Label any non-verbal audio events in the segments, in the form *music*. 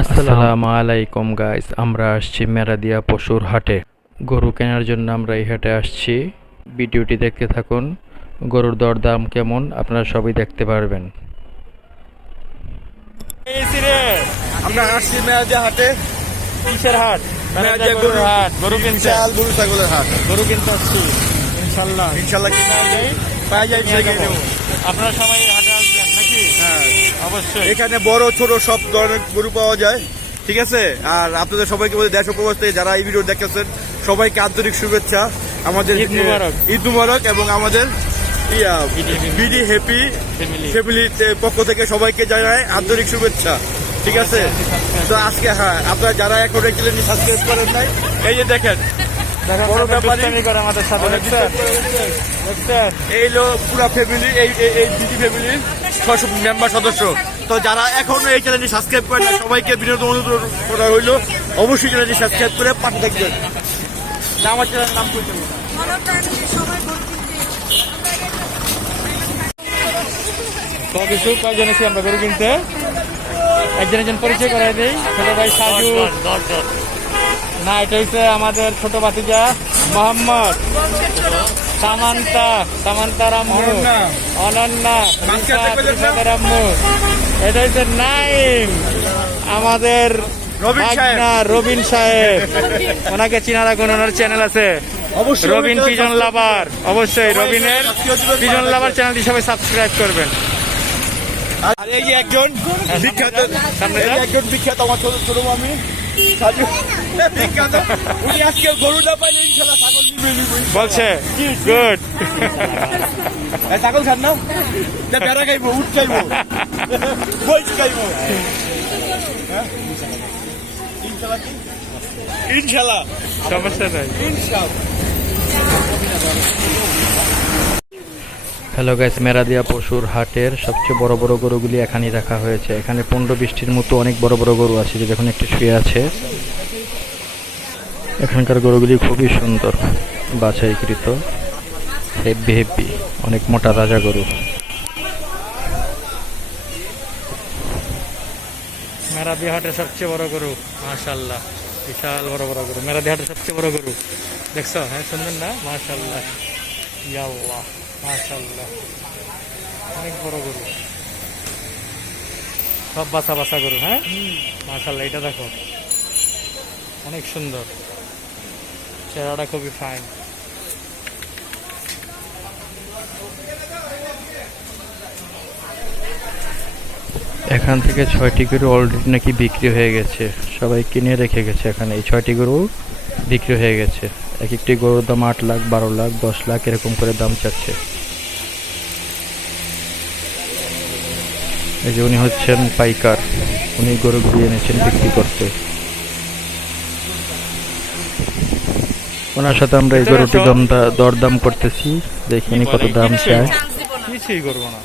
আসসালামু আলাইকুম গাইস আমরা আসছি মেরাদিয়া পশুর হাটে। গরু কেনার জন্য আমরা এই হাটে আসছি। ভিডিওটি দেখতে থাকুন। গরুর দরদাম কেমন আপনারা সবই দেখতে পারবেন। আমরা আসছি মেয়াদিয়া হাটে। কিসের হাট? মেয়াদিয়া গরুর হাট। গরু কিনছে চাল গরু ছাগলের হাট। গরু কিনতে আসছি। ইনশাল্লাহ। ইনশাল্লাহ কি পাওয়া যায়? পাওয়া যায়। আপনারা সবাই হাটে আসবেন। হ্যাঁ অবশ্যই। এখানে বড় ছোট সব ধরনের গরু পাওয়া যায়। ঠিক আছে? আর আপনাদের সবাইকে বলে দেশ উপবাস থেকে যারা এই ভিডিও দেখেছেন সবাইকে আন্তরিক শুভেচ্ছা। আমাদের ঈদ মুবারক। এবং আমাদের বিডি হ্যাপি। ফ্যামিলির পক্ষ থেকে সবাইকে জানায় আন্তরিক শুভেচ্ছা। ঠিক আছে? তো আজকে হ্যাঁ আপনারা যারা এখন সাবস্ক্রাইব করেন নাই। এই যে দেখেন করে এই হলো পুরা ফ্যামিলি এই এই- দিদি ফ্যামিলির সব মেম্বার সদস্য। তো যারা এখনও এই চ্যানেলটি সাবস্ক্রাইব করেন না, সবাইকে বিনোদন অনুরোধ করা হইল। অবশ্যই চ্যানেলটি সাবস্ক্রাইব করে পাশে থাকবেন। আমার চ্যানেলের নাম করতে তো কিছু কয়জন এসে আমরা গরু কিনতে? একজন একজন পরিচয় করাই দেই। ছোট ভাই সাজু। না এটা হচ্ছে আমাদের ছোট ভাতিজা মোহাম্মদ। সামান্তা সামান্তা রাম্মু অনন্যা। রাম্মু এটা হচ্ছে নাইম আমাদের রবিন সাহেব। রবিন সাহেব। ওনাকে চিনা রাখুন ওনার চ্যানেল আছে। অবশ্যই রবিন পিজন লাভার অবশ্যই রবিনের পিজন লাভার। চ্যানেলটি সবাই সাবস্ক্রাইব করবেন। আর এই একজন বিখ্যাত সামনে এই যে যা। একজন বিখ্যাত আমার ছোট ছোট মামি। বিখ্যাত উনি আজকে গরু না পাইলে ইনশাল্লাহ ছাগল বলছে গুড ছাগল খান না? না বেড়া খাইবো উঠ খাইবো। বইস খাইবো? ইনশাল্লাহ কি? ইনশাল্লাহ। সমস্যা নাই। ইনশাল্লাহ। হ্যালো গাইস মেরাদিয়া পশুর হাটের সবচেয়ে বড় বড় গরুগুলি এখানেই রাখা হয়েছে। এখানে পনেরো বিশটির মতো অনেক বড় বড় গরু আছে, যে দেখুন একটি শুয়ে আছে, এখানকার গরুগুলি খুবই সুন্দর, বাছাইকৃত হেব্বি হেব্বি অনেক মোটা রাজা গরু। মেরাদি হাটের সবচেয়ে বড় গরু মাশাল্লাহ বিশাল বড় বড় গরু। মেরাদি হাটের সবচেয়ে বড় গরু, দেখছ? হ্যাঁ সুন্দর না? মাশাল্লাহ ইয়াল্লাহ। মাশাল্লাহ অনেক বড় গরু। সব বাসা বাসা গরু হ্যাঁ? মাশাল্লাহ এটা দেখো। অনেক সুন্দর। চেহারাটা খুবই ফাইন এখান থেকে ছয়টি গরু অলরেডি নাকি বিক্রি হয়ে গেছে। সবাই কিনে রেখে গেছে এখানে। এই ছয়টি গরু বিক্রি হয়ে গেছে। এক একটি গরুর দাম আট লাখ বারো লাখ দশ লাখ এরকম করে দাম চাচ্ছে। এই যে উনি হচ্ছেন পাইকার। উনি গরুগুলি এনেছেন বিক্রি করতে। ওনার সাথে আমরা এই গরুটি দাম দরদাম করতেছি। দেখিনি কত দাম চায়। কিছুই করব না।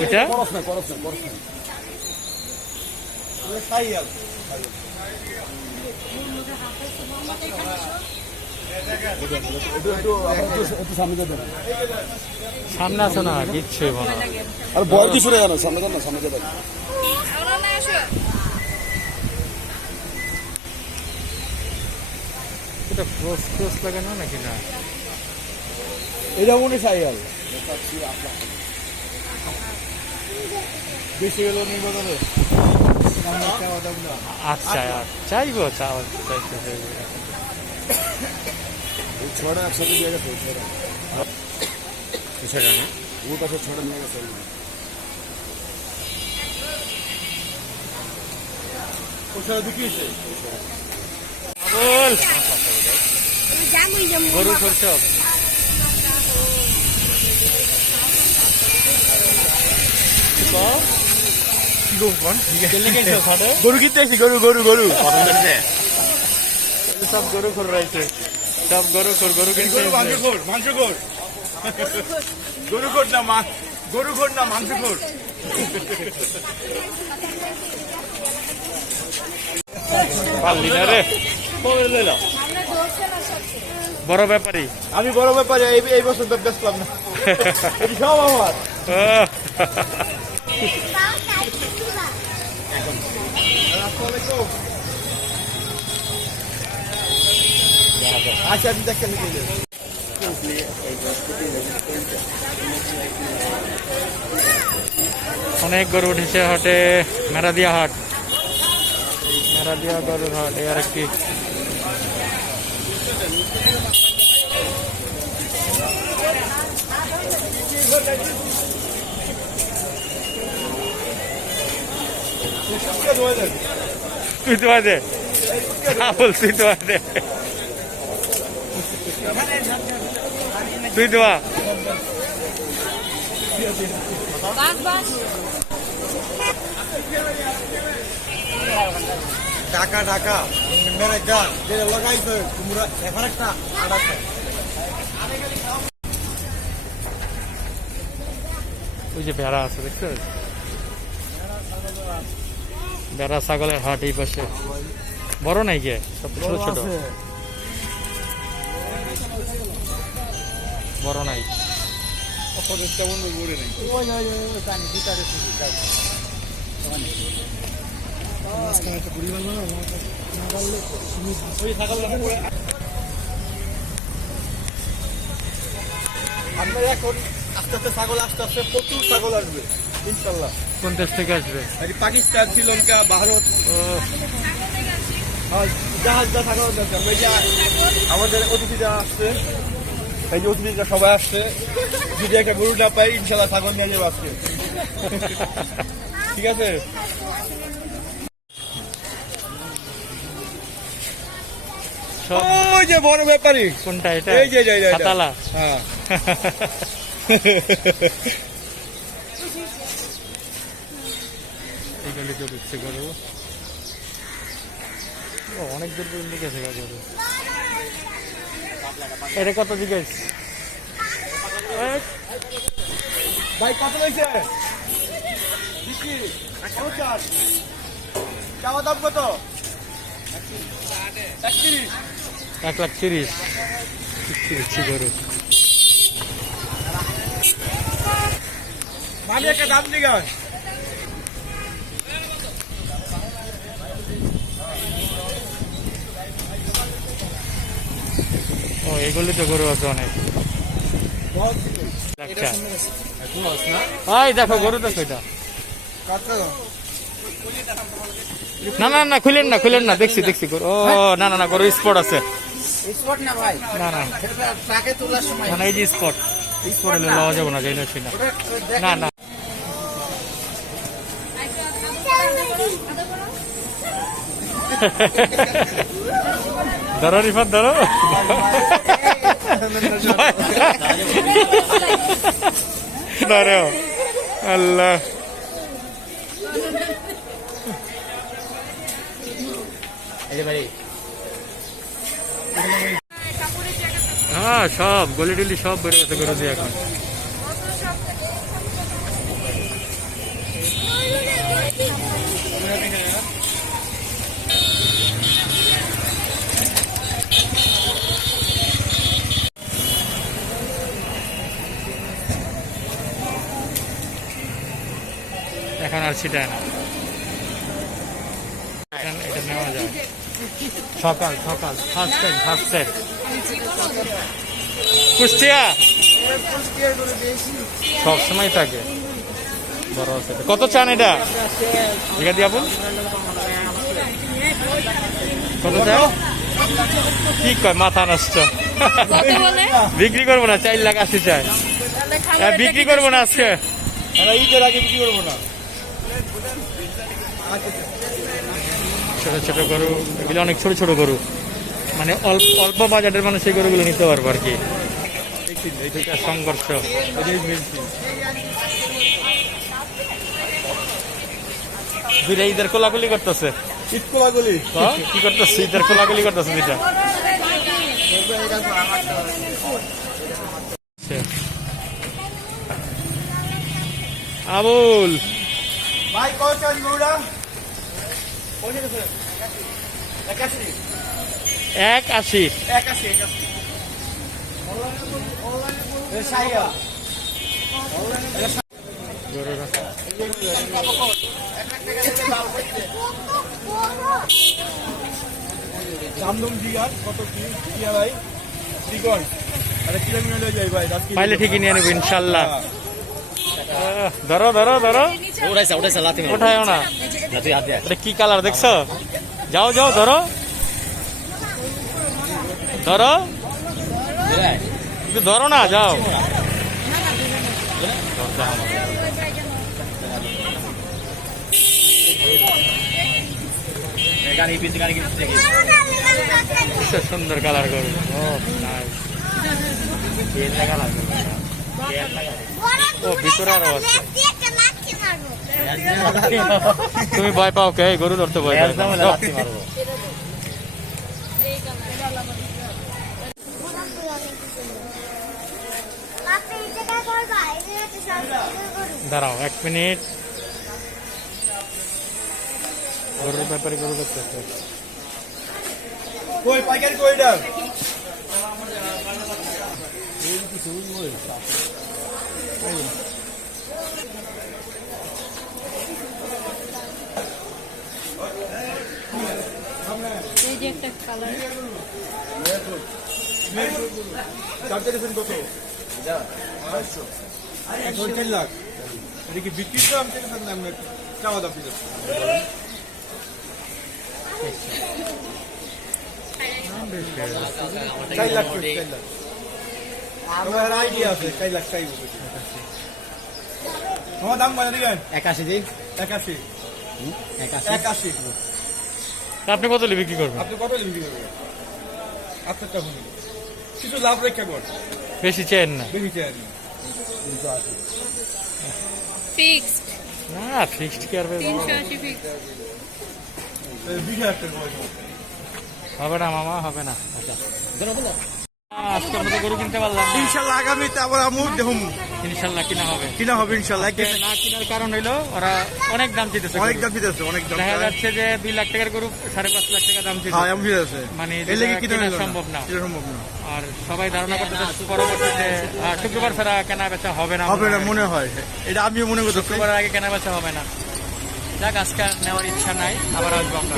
ওইটা? সামনে আছে না কিচ্ছু আর বয় দিয়ে সরে জানো সামনে জানো সামনে যাবে এটা ক্রস ক্রস লাগানো নাকি না? এটা মনে সাইয়াল বেশি হলো নির্বাচনে। আচ্ছা চাইব চাও চাইতে চাইব ছড়া একসাথে গেছে ছড়া ছড়া নিয়ে গেছে ও ছড়া জামুই জামু গরু করছ গরু? কিনতে এসেছি গরু গরু গরু। সব গরু খোর রয়েছে। সব গরু খোর গরু কিনতে গরু মাংস খোর মাংস খোর। গরু খোর না মা গরু খোর না মাংস খোর। পারলি না রে। বড় ব্যাপারী। আমি বড় ব্যাপারে এই এই বছর বেচলাম না। *laughs* সব আমার। ও, আচ্ছা আমি দেখতে অনেক গরু উঠেছে হাটে, মেরাদিয়া হাট। মেরাদিয়া গরুর হাট এই আর একটি। তুই তো আছে তুই তো আছে তুই তো। টাকা টাকা মেরে গান যেটা লাগাইছে তোমরা এখন একটা আড়াটা ওই যে বেড়া আছে দেখছ বেড়া ছাগলের হাট এই পাশে। বড় নাই কে? সব ছোট ছোট। বড় নাই। আপনার এখন আস্তে আস্তে ছাগল আস্তে আস্তে প্রচুর ছাগল আসবে ইনশাল্লাহ। কোন দেশ থেকে আসবে। পাকিস্তান শ্রীলঙ্কা ভারত? দরকার আমাদের অতিথিরা আসছে এই যে অতিথিরা সবাই আসছে যদি একটা গরু না পাই ইনশাল্লাহ ছাগল নিয়ে যাব আজকে। ঠিক আছে? সব ওই যে বড় ব্যাপারী। কোনটা এটা? এই যে, হ্যাঁ। *laughs* গরু ও, অনেক দূর পর্যন্ত গেছে গরু এটা কত জিজ্ঞেস ভাই কত চাওয়া দাম কত? একত্রিশ। এক লাখ তিরিশ। তিরিশ গরু দাম দিগান ও এগুলি তো গরু আছে অনেক। আচ্ছা ভাই দেখো গরু দেখো এটা। না না না খুলেন না খুলেন না দেখছি দেখছি গরু। ও না না না গরু স্পট আছে। স্পট না ভাই। না না। ট্রাকে তোলার সময়। না না, এই যে স্পট। স্পট হলে লওয়া যাব না যাই না না না। *laughs* *laughs* ধরো রিফাত ধরো ধরো আল্লাহ। হ্যাঁ সব গলি টলি সব বেড়ে গেছে গরু এখন। আর ছিটায় না। এটা নেওয়া যায়। সকাল সকাল first time first time Kushtia? সব সময় থাকে। বড় আছে কত চান এটা? ঠিক আছে আপন কত চান? কি কয় মাথা নষ্ট। বিক্রি করব না চার লাখ আশি চাই। হ্যাঁ, বিক্রি করব না আজকে। ঈদের আগে বিক্রি করব না। ছোট ছোট গরু এগুলো অনেক ছোট ছোট গরু। মানে অল্প অল্প বাজারের মানুষ এই গরুগুলো নিতে পারব আর কি। সংঘর্ষ। দুইটা ঈদের করতেছে। ঈদ কোলাগুলি হ্যাঁ? কি করতেছে? ঈদের কোলাকুলি করতেছে দুইটা। আবুল। ভাই কত এক আশি দামদম জিগার কত কি ভাই আরে যাই ভাই পাইলে ঠিকই নিয়ে নেব ইনশাল্লাহ। ধরো ধরো ধরো। উঠাইছে উঠাইছে লাথি ওঠায়ও না। এটা কি কালার দেখছ? যাও যাও ধরো। ধরো। ধরো না যাও। সুন্দর কালার করো। ও ও, ভিতরে আরও আছে। তুমি ভয় পাও কে গরু ধরতে ভয় পাও। দাঁড়াও এক মিনিট গরুর ব্যাপারে গরু দেখতে। কই পাইকারি কই এটা এই একটা কালার লাখ এটা কি দাম থেকে দাম চাওয়া দাম চার লাখ চার লাখ তোমার আইডিয়া আছে চার লাখ চাই তোমার দাম কত দিবেন একাশি। দিন একাশি একাশি। একাশি। আপনি কত হলে বিক্রি করবেন? আপনি কত বিক্রি করবেন? আপনার টাকা কিছু লাভ রেখে কর বেশি চেন না। বেশি চাই না। ফিক্সড। না ফিক্সড কি আর হবে না মামা হবে না। আজকে আমরা তো গরু কিনতে পারলাম। ইনশাল্লাহ আগামীতে আবার আমি দেখুন ইনশাল্লাহ কিনা হবে। কিনা হবে ইনশাল্লাহ। না কেনার কারণ হইল ওরা অনেক দাম চিতেছে অনেক দাম দিতেছে অনেক দাম। দেখা যাচ্ছে যে দুই লাখ টাকার গরু সাড়ে পাঁচ লাখ টাকা দাম চিতেছে হ্যাঁ দিতেছে। মানে কিনা সম্ভব না। সম্ভব না। আর সবাই ধারণা করতেছে পরবর্তীতে শুক্রবার ছাড়া কেনা বেচা হবে না হবে না মনে হয়। এটা আমিও মনে করতেছি। শুক্রবার আগে কেনা বেচা হবে না। যাক আজকে নেওয়ার ইচ্ছা নাই। আবার আসব ইনশাল্লাহ।